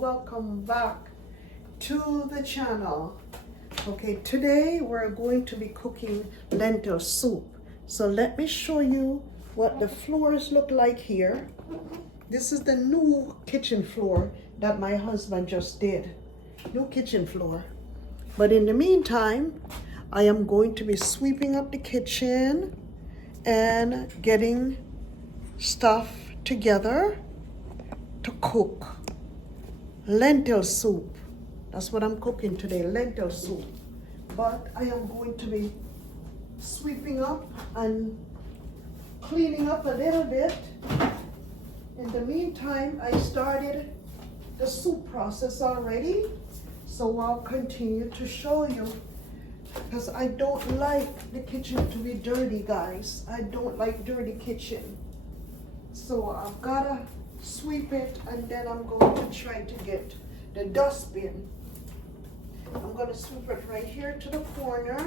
welcome back to the channel. Okay, today we're going to be cooking lentil soup. So let me show you what the floors look like here. This is the new kitchen floor that my husband just did. New kitchen floor. But in the meantime, I am going to be sweeping up the kitchen and getting stuff together to cook lentil soup. That's what I'm cooking today, lentil soup. But I am going to be sweeping up and cleaning up a little bit. In the meantime, I started the soup process already. So I'll continue to show you, because I don't like the kitchen to be dirty, guys. I don't like dirty kitchen. So I've gotta sweep it, and then I'm going to try to get the dustbin. I'm gonna sweep it right here to the corner,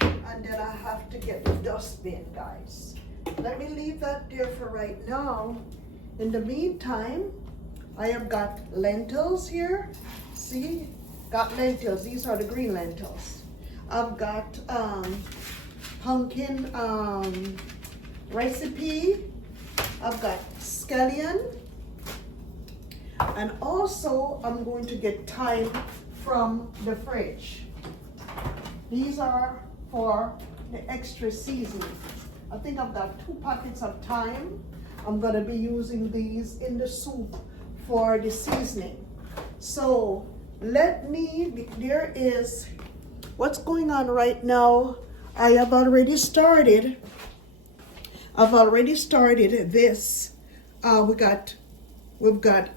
and then I have to get the dustbin, guys. Let me leave that there for right now. In the meantime, I have got lentils here. See, got lentils. These are the green lentils. I've got pumpkin recipe. I've got scallion, and also I'm going to get thyme from the fridge. These are for the extra seasoning. I think I've got 2 packets of thyme. I'm gonna be using these in the soup for the seasoning. So there is what's going on right now. I've already started this. We've got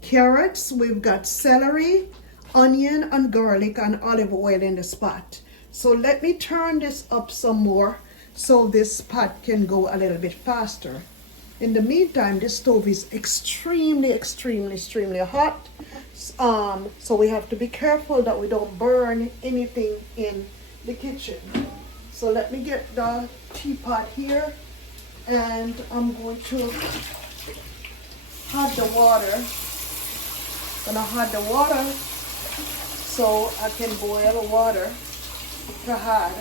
carrots, we've got celery, onion, and garlic, and olive oil in the pot. So let me turn this up some more so this pot can go a little bit faster. In the meantime, this stove is extremely hot. So we have to be careful that we don't burn anything in the kitchen. So let me get the teapot here, and I'm going to hot the water. Gonna hot the water so I can boil water to hot,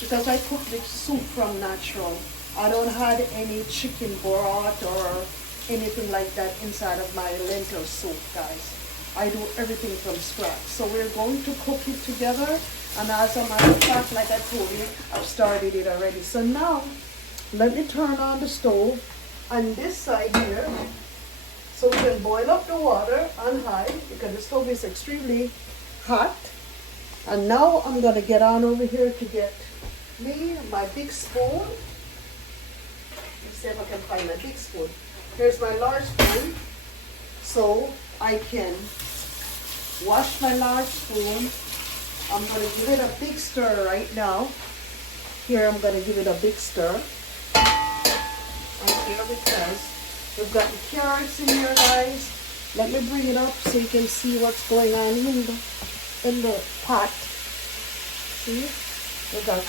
because I cook the soup from natural. I don't have any chicken broth or anything like that inside of my lentil soup, guys. I do everything from scratch. So we're going to cook it together, and as a matter of fact, like I told you, I've started it already. So now let me turn on the stove on this side here, so we can boil up the water on high, because the stove is extremely hot. And now I'm gonna get on over here to get me my big spoon. Let's see if I can find my big spoon. Here's my large spoon, so I can wash my large spoon. I'm gonna give it a big stir right now. Here I'm gonna give it a big stir. And here, because we've got the carrots in here, guys. Let me bring it up so you can see what's going on in the pot. See? We've got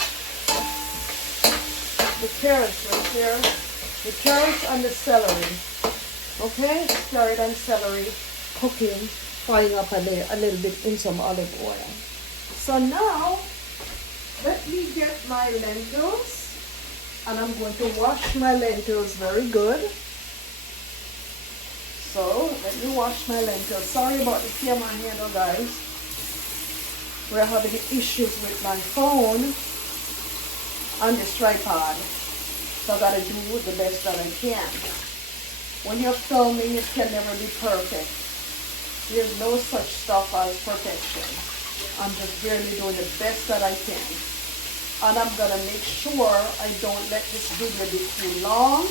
the carrots right here. The carrots and the celery. Okay? Carrot and celery cooking, frying up a little bit in some olive oil. So now, let me get my lentils, and I'm going to wash my lentils very good. So, let me wash my lentils. Sorry about the camera handle, guys. We're having issues with my phone on this tripod. So I gotta do the best that I can. When you're filming, it can never be perfect. There's no such stuff as perfection. I'm just barely doing the best that I can. And I'm gonna make sure I don't let this video be too long,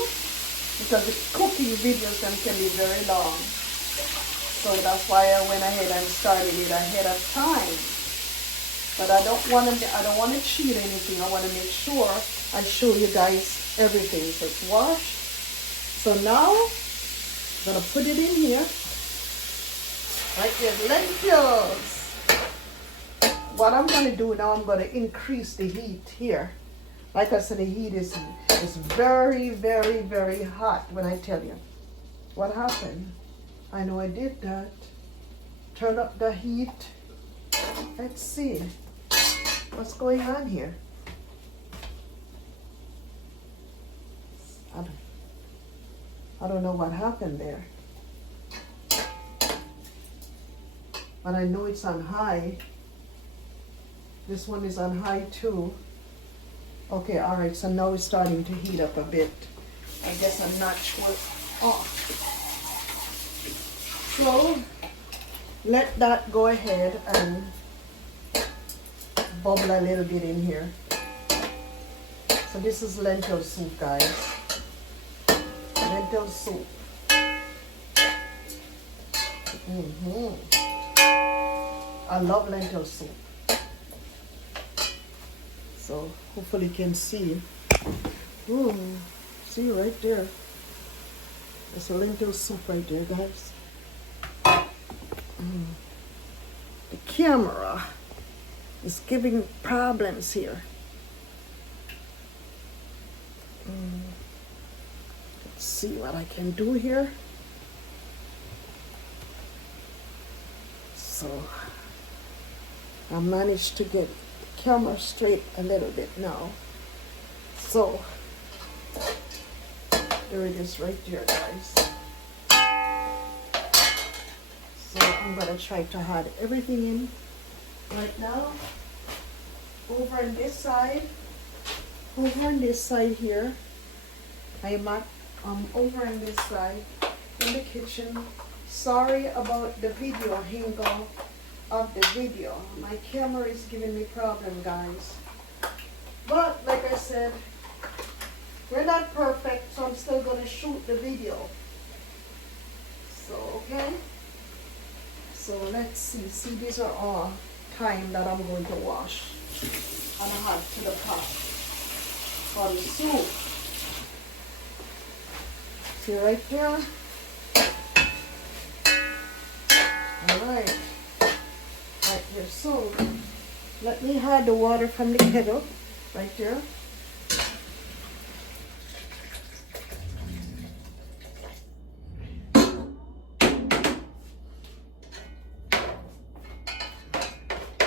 because the cooking videos them can be very long. So that's why I went ahead and started it ahead of time. But I don't want to cheat anything. I want to make sure I show you guys everything. So it's washed. So now I'm gonna put it in here. Right there, lentils. What I'm gonna do now, I'm gonna increase the heat here. Like I said, the heat is very hot when I tell you. What happened? I know I did that. Turn up the heat. Let's see. What's going on here? I don't know what happened there. But I know it's on high. This one is on high too. Okay, all right, so now it's starting to heat up a bit. I guess I'm not sure. Oh. So, let that go ahead and bubble a little bit in here. So this is lentil soup, guys. Lentil soup. I love lentil soup. So hopefully you can see. Ooh, see right there. It's a lentil soup right there, guys. The camera is giving problems here. Let's see what I can do here. So I managed to get the camera straight a little bit now. So there it is right there, guys. So I'm gonna try to add everything in right now. Over on this side here, I'm over on this side in the kitchen. Sorry about the video angle of the video. My camera is giving me problem, guys. But like I said, we're not perfect, so I'm still gonna shoot the video. So okay. So let's see. See, these are all time that I'm going to wash and add to the pot for the soup. See right there? Alright. Right here. So let me add the water from the kettle right there.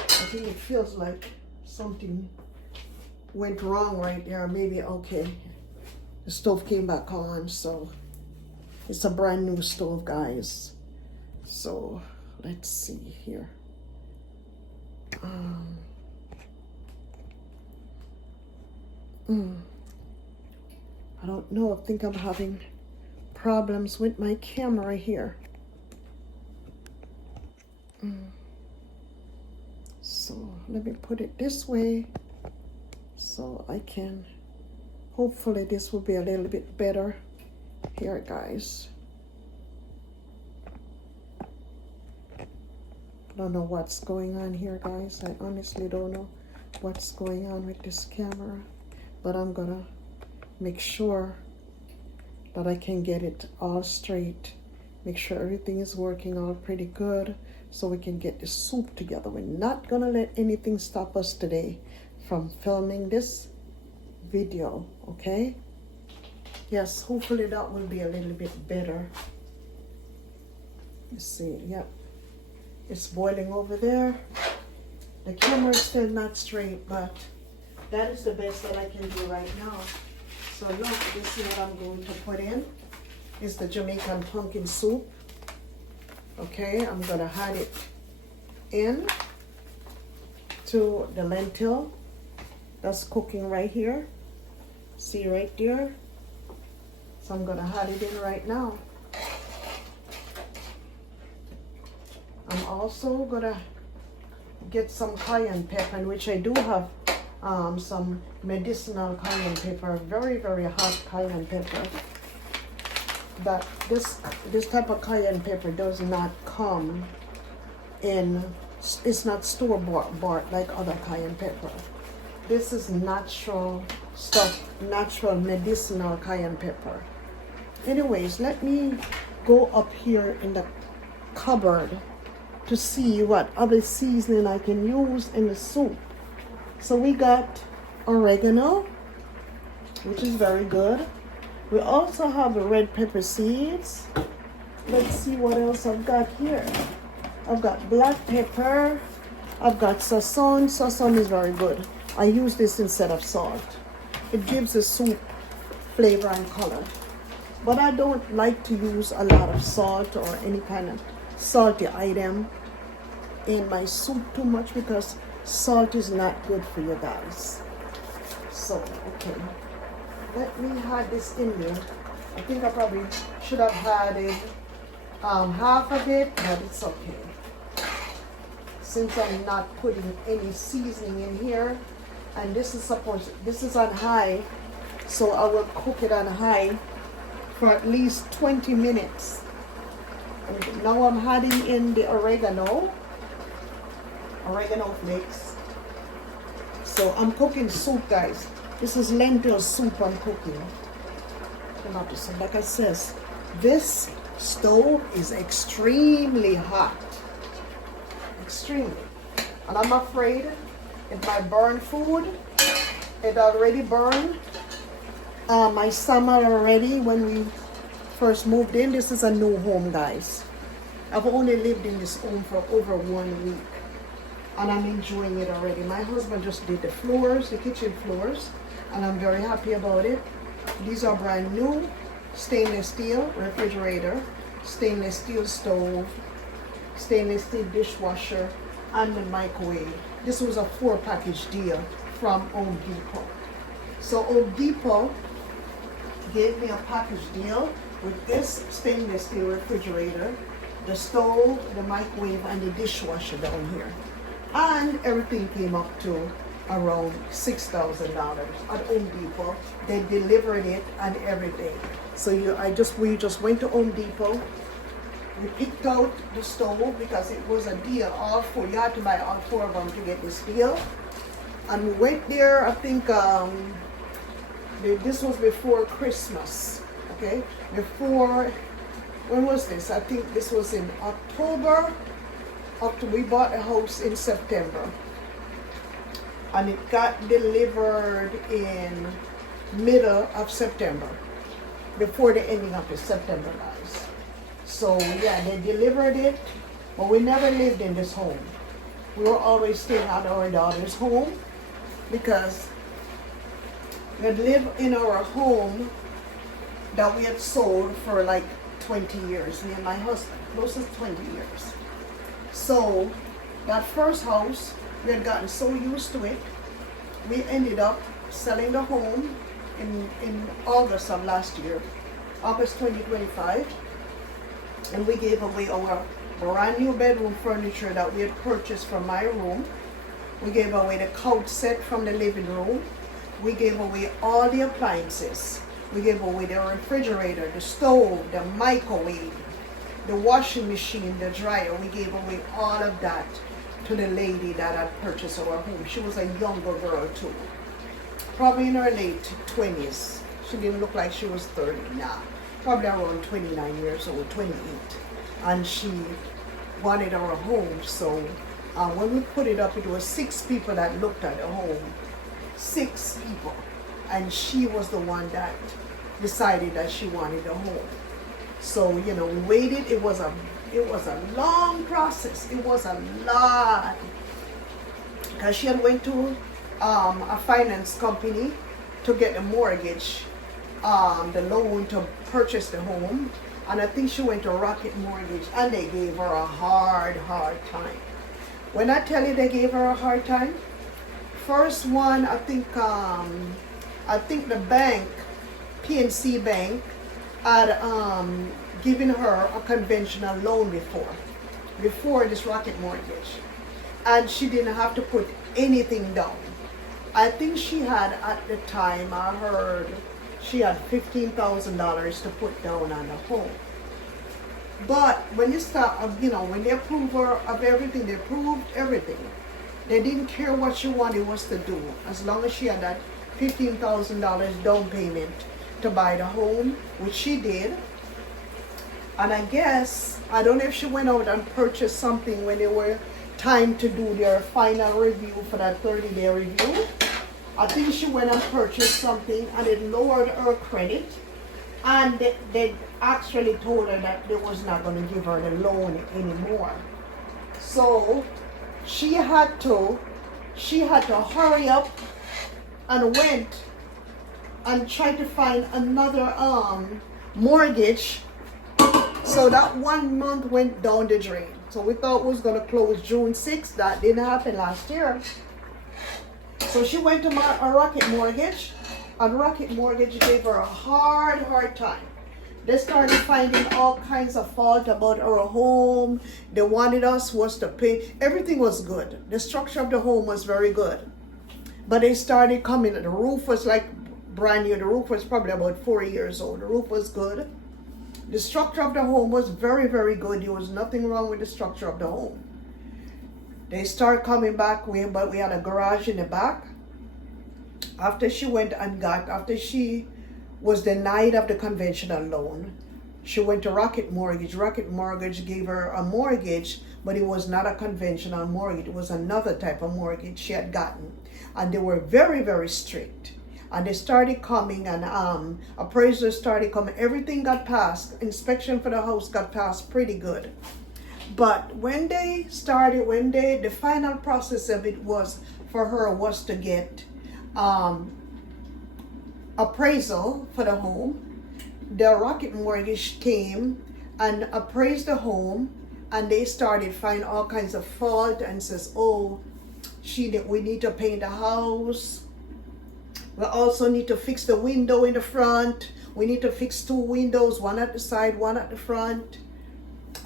I think it feels like something went wrong right there. Maybe, okay, the stove came back on, so it's a brand new stove, guys. So let's see here. I don't know, I think I'm having problems with my camera here. So let me put it this way so I can, hopefully this will be a little bit better here, guys. I don't know what's going on here, guys. I honestly don't know what's going on with this camera, but I'm gonna make sure that I can get it all straight, make sure everything is working all pretty good, so we can get the soup together. We're not gonna let anything stop us today from filming this video, okay? Yes, hopefully that will be a little bit better. Let's see, yep. It's boiling over there. The camera is still not straight, but that is the best that I can do right now. So look, this is what I'm going to put in. It's the Jamaican pumpkin soup. Okay, I'm gonna add it in to the lentil that's cooking right here. See right there? So I'm gonna add it in right now. I'm also gonna get some cayenne pepper, in which I do have some medicinal cayenne pepper, very, very hot cayenne pepper. That this type of cayenne pepper does not come in, it's not store-bought like other cayenne pepper. This is natural stuff, natural medicinal cayenne pepper. Anyways, let me go up here in the cupboard to see what other seasoning I can use in the soup. So we got oregano, which is very good. We also have the red pepper seeds, let's see what else I've got here. I've got black pepper. I've got sazon. Sazon is very good. I use this instead of salt. It gives the soup flavor and color. But I don't like to use a lot of salt or any kind of salty item in my soup too much because salt is not good for you guys. So, okay. Let me add this in there. I think I probably should have added half of it, but it's okay. Since I'm not putting any seasoning in here, and this is on high, so I will cook it on high for at least 20 minutes. And now I'm adding in the oregano flakes. So I'm cooking soup, guys. This is lentil soup I'm cooking. Like I says, this stove is extremely hot. Extremely. And I'm afraid it might burn food. It already burned my summer already when we first moved in. This is a new home, guys. I've only lived in this home for over 1 week. And I'm enjoying it already. My husband just did the floors, the kitchen floors. And I'm very happy about it. These are brand new. Stainless steel refrigerator, stainless steel stove, stainless steel dishwasher, and the microwave. This was a 4-package deal from Home Depot. So Home Depot gave me a package deal with this stainless steel refrigerator, the stove, the microwave, and the dishwasher down here. And everything came up to around $6,000 at Home Depot. They delivered it and everything. So we just went to Home Depot. We picked out the stove because it was a deal. You had to buy all 4 of them to get this deal. And we went there, I think this was before Christmas, okay? When was this? I think this was in October. We bought a house in September. And it got delivered in middle of September, before the ending of the September, guys. So yeah, they delivered it, but we never lived in this home. We were always staying at our daughter's home because we had lived in our home that we had sold for like 20 years, me and my husband, close to 20 years. So that first house, we had gotten so used to it, we ended up selling the home in August of last year, August 2025, and we gave away our brand new bedroom furniture that we had purchased from my room. We gave away the couch set from the living room. We gave away all the appliances. We gave away the refrigerator, the stove, the microwave, the washing machine, the dryer. We gave away all of that to the lady that had purchased our home. She was a younger girl too, probably in her late 20s. She didn't look like she was 30 now, probably around 29 years old, 28. And she wanted our home. So when we put it up, it was 6 people that looked at the home, 6 people. And she was the one that decided that she wanted a home. So, we waited. It was a long process. It was a lot. Because she had went to a finance company to get a mortgage, the loan to purchase the home. And I think she went to Rocket Mortgage, and they gave her a hard time. When I tell you they gave her a hard time, first one, I think the bank, PNC Bank, had given her a conventional loan before this Rocket Mortgage, and she didn't have to put anything down. I think she had, at the time, I heard she had $15,000 to put down on the home. But when you start, when they approve her of everything, they approved everything. They didn't care what she wanted was to do, as long as she had that $15,000 down payment to buy the home, which she did. And I guess, I don't know if she went out and purchased something when they were time to do their final review for that 30-day review. I think she went and purchased something, and it lowered her credit. And they actually told her that they was not going to give her the loan anymore. So she had to hurry up and went and tried to find another mortgage. So that 1 month went down the drain. So we thought it was going to close June 6th. That didn't happen last year. So she went to a Rocket Mortgage, and Rocket Mortgage gave her a hard time. They started finding all kinds of fault about our home. They wanted us was to pay. Everything was good. The structure of the home was very good. But they started coming. The roof was like brand new. The roof was probably about 4 years old. The roof was good. The structure of the home was very, very good. There was nothing wrong with the structure of the home. They started coming back, but we had a garage in the back. After she was denied of the conventional loan, she went to Rocket Mortgage. Rocket Mortgage gave her a mortgage, but it was not a conventional mortgage. It was another type of mortgage she had gotten. And they were very, very strict. And they started coming, and appraisers started coming. Everything got passed. Inspection for the house got passed pretty good. But when the final process of it was for her was to get appraisal for the home. The Rocket Mortgage came and appraised the home, and they started finding all kinds of fault and says, we need to paint the house. We also need to fix the window in the front. We need to fix 2 windows, one at the side, one at the front.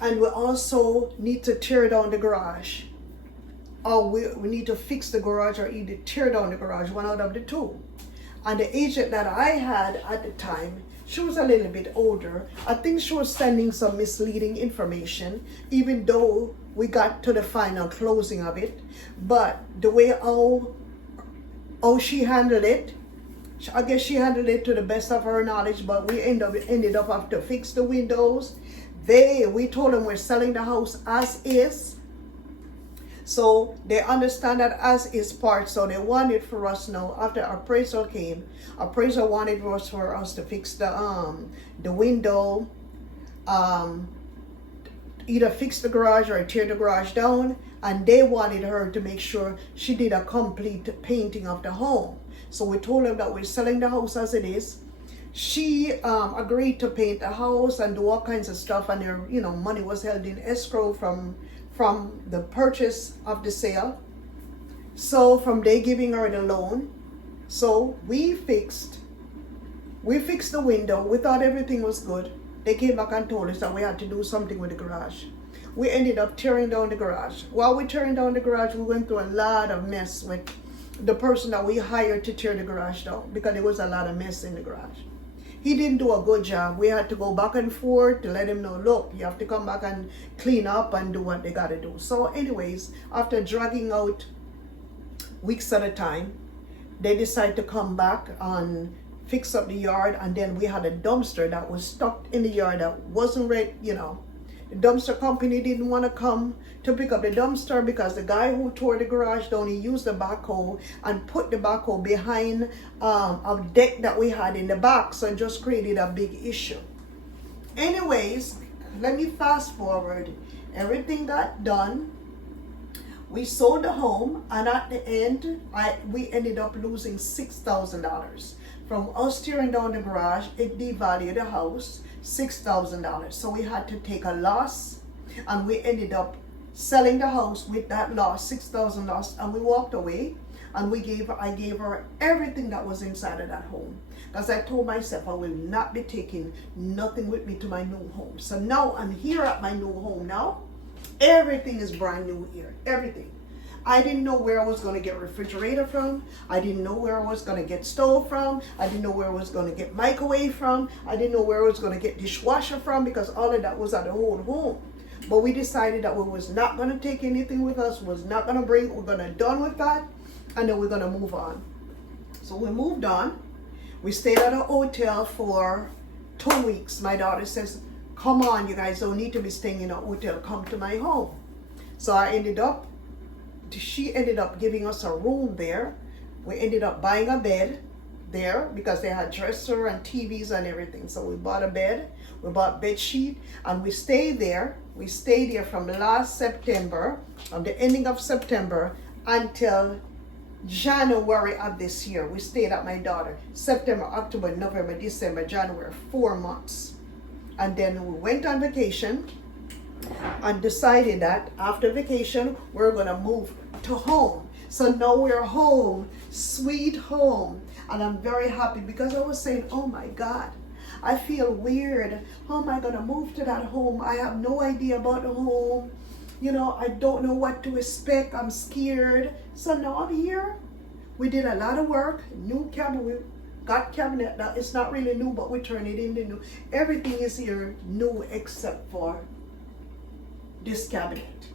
And we also need to tear down the garage. Or we need to fix the garage or either tear down the garage, one out of the two. And the agent that I had at the time, she was a little bit older. I think she was sending some misleading information, even though we got to the final closing of it. But the way how she handled it, I guess she handled it to the best of her knowledge, but we ended up having to fix the windows. We told them we're selling the house as is. So they understand that as is part. So they wanted for us now, after appraisal came, appraisal wanted for us to fix the window, either fix the garage or tear the garage down. And they wanted her to make sure she did a complete painting of the home. So we told them that we're selling the house as it is. She agreed to paint the house and do all kinds of stuff, and their money was held in escrow from the purchase of the sale. So from they giving her the loan, so we fixed the window. We thought everything was good. They came back and told us that we had to do something with the garage. We ended up tearing down the garage. While we're tearing down the garage, we went through a lot of mess with the person that we hired to tear the garage down, because there was a lot of mess in the garage. He didn't do a good job. We had to go back and forth to let him know, look, you have to come back and clean up and do what they got to do. So anyways, after dragging out weeks at a time, they decided to come back and fix up the yard. And then we had a dumpster that was stuck in the yard that wasn't ready. The dumpster company didn't want to come to pick up the dumpster because the guy who tore the garage down, he used the backhoe and put the backhoe behind a deck that we had in the back. So it just created a big issue. Anyways, let me fast forward. Everything got done. We sold the home, and at the end, we ended up losing $6,000. From us tearing down the garage, it devalued the house $6,000. So we had to take a loss, and we ended up selling the house with that loss, $6,000 loss, and we walked away. And I gave her everything that was inside of that home, because I told myself I will not be taking nothing with me to my new home. So now I'm here at my new home now. Everything is brand new here, everything. I didn't know where I was going to get refrigerator from. I didn't know where I was going to get stove from. I didn't know where I was going to get microwave from. I didn't know where I was going to get dishwasher from, because all of that was at the old home. But we decided that we was not going to take anything with us, we're going to done with that, and then we're going to move on. So we moved on. We stayed at a hotel for 2 weeks. My daughter says, come on, you guys don't need to be staying in a hotel, come to my home. So she ended up giving us a room there. We ended up buying a bed. there because they had dresser and TVs and everything. So we bought a bed, we bought bed sheet, and we stayed there. We stayed there from last September, of the ending of September, until January of this year. We stayed at my daughter. September, October, November, December, January, 4 months. And then we went on vacation and decided that after vacation, we're gonna move to home. So now we're home, sweet home. And I'm very happy because I was saying, oh my God, I feel weird. How am I gonna move to that home? I have no idea about the home. You know, I don't know what to expect. I'm scared. So now I'm here. We did a lot of work. New cabinet. We got cabinet. Now it's not really new, but we turn it into new. Everything is here new except for this cabinet.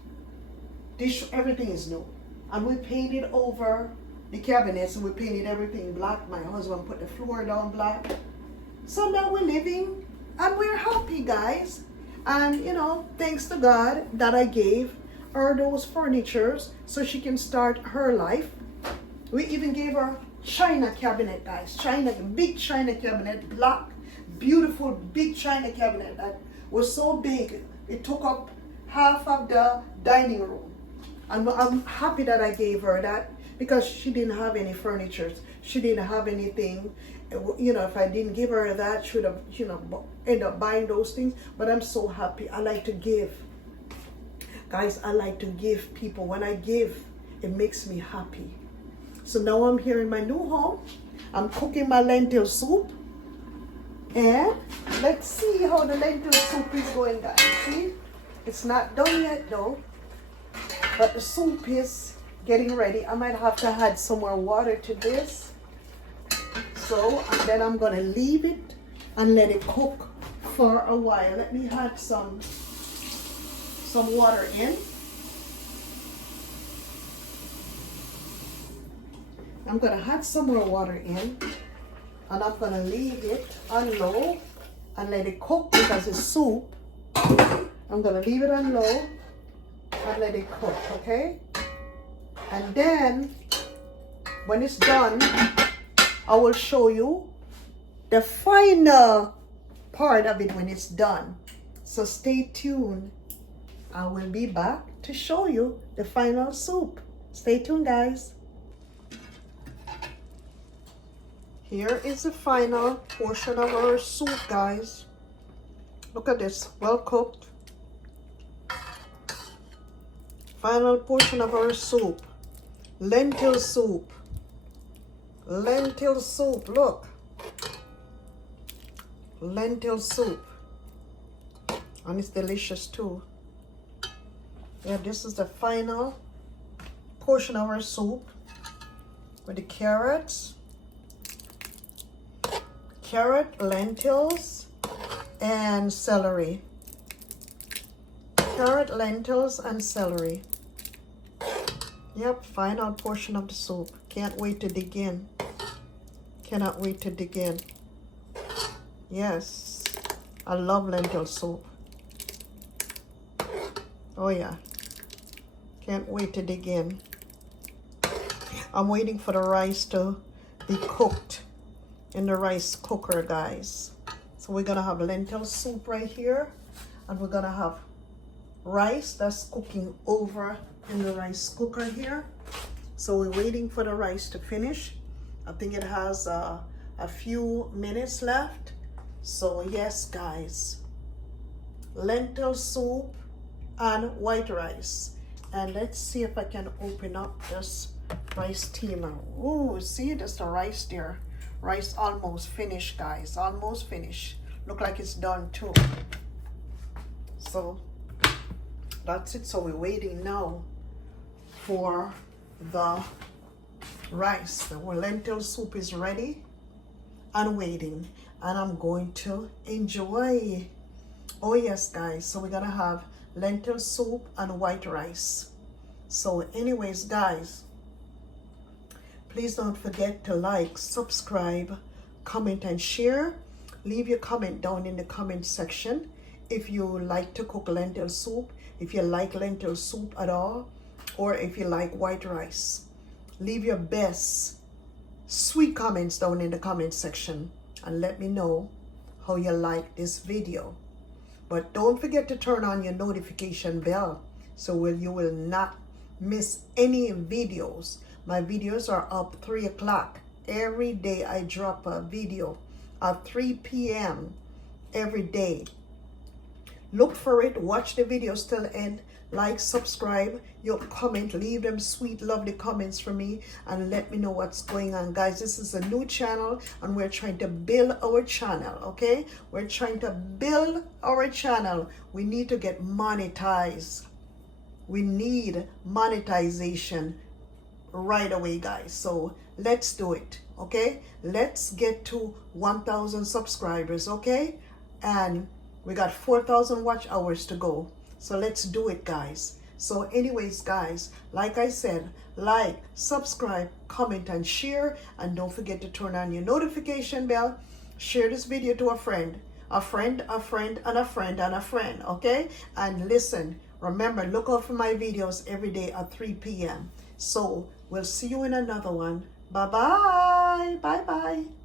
Everything is new. And we painted over the cabinets, and we painted everything black. My husband put the floor down black. So now we're living and we're happy, guys. And you know, thanks to God that I gave her those furnitures so she can start her life. We even gave her China cabinet, guys. Big China cabinet, black, beautiful big China cabinet that was so big it took up half of the dining room. And I'm happy that I gave her that because she didn't have any furniture. She didn't have anything. You know, if I didn't give her that, she would have, you know, end up buying those things. But I'm so happy. I like to give. Guys, I like to give people. When I give, it makes me happy. So now I'm here in my new home. I'm cooking my lentil soup. And let's see how the lentil soup is going, guys. See? It's not done yet though. But the soup is getting ready. I might have to add some more water to this. So, and then I'm going to leave it and let it cook for a while. Let me add some water in. I'm going to add some more water in. And I'm going to leave it on low and let it cook because it's soup. I'm going to leave it on low and let it cook, okay? And then when it's done, I will show you the final part of it when it's done. So stay tuned. I will be back to show you the final soup. Stay tuned, guys. Here is the final portion of our soup, guys. Look at this, well cooked. Final portion of our soup. Lentil soup. Lentil soup, look. Lentil soup. And it's delicious too. Yeah, this is the final portion of our soup with the carrots, lentils, and celery. Carrot, lentils, and celery. Yep, final portion of the soup. Can't wait to dig in. Cannot wait to dig in. Yes, I love lentil soup. Oh yeah, can't wait to dig in. I'm waiting for the rice to be cooked in the rice cooker, guys. So we're gonna have lentil soup right here, and we're gonna have rice that's cooking over in the rice cooker here. So we're waiting for the rice to finish. I think it has a few minutes left. So yes, guys, lentil soup and white rice. And let's see if I can open up this rice steamer. Ooh, see, there's the rice there. Rice almost finished, guys, almost finished. Look like it's done too. So that's it. So we're waiting now for the rice. The lentil soup is ready and waiting, and I'm going to enjoy. Oh yes, guys, so we're gonna have lentil soup and white rice. So anyways, guys, please don't forget to like, subscribe, comment, and share. Leave your comment down in the comment section if you like to cook lentil soup, if you like lentil soup at all, or if you like white rice. Leave your best sweet comments down in the comment section and let me know how you like this video. But don't forget to turn on your notification bell so you will not miss any videos. My videos are up 3 o'clock. Every day I drop a video at 3 p.m. every day. Look for it, watch the videos till the end, like, subscribe, your comment, leave them sweet, lovely comments for me and let me know what's going on. Guys, this is a new channel and we're trying to build our channel, okay? We're trying to build our channel. We need to get monetized. We need monetization right away, guys. So let's do it, okay? Let's get to 1,000 subscribers, okay? And we got 4,000 watch hours to go. So let's do it, guys. So anyways, guys, like I said, like, subscribe, comment, and share. And don't forget to turn on your notification bell. Share this video to a friend, a friend, a friend, and a friend, and a friend, okay? And listen, remember, look out for my videos every day at 3 p.m. So we'll see you in another one. Bye-bye. Bye-bye.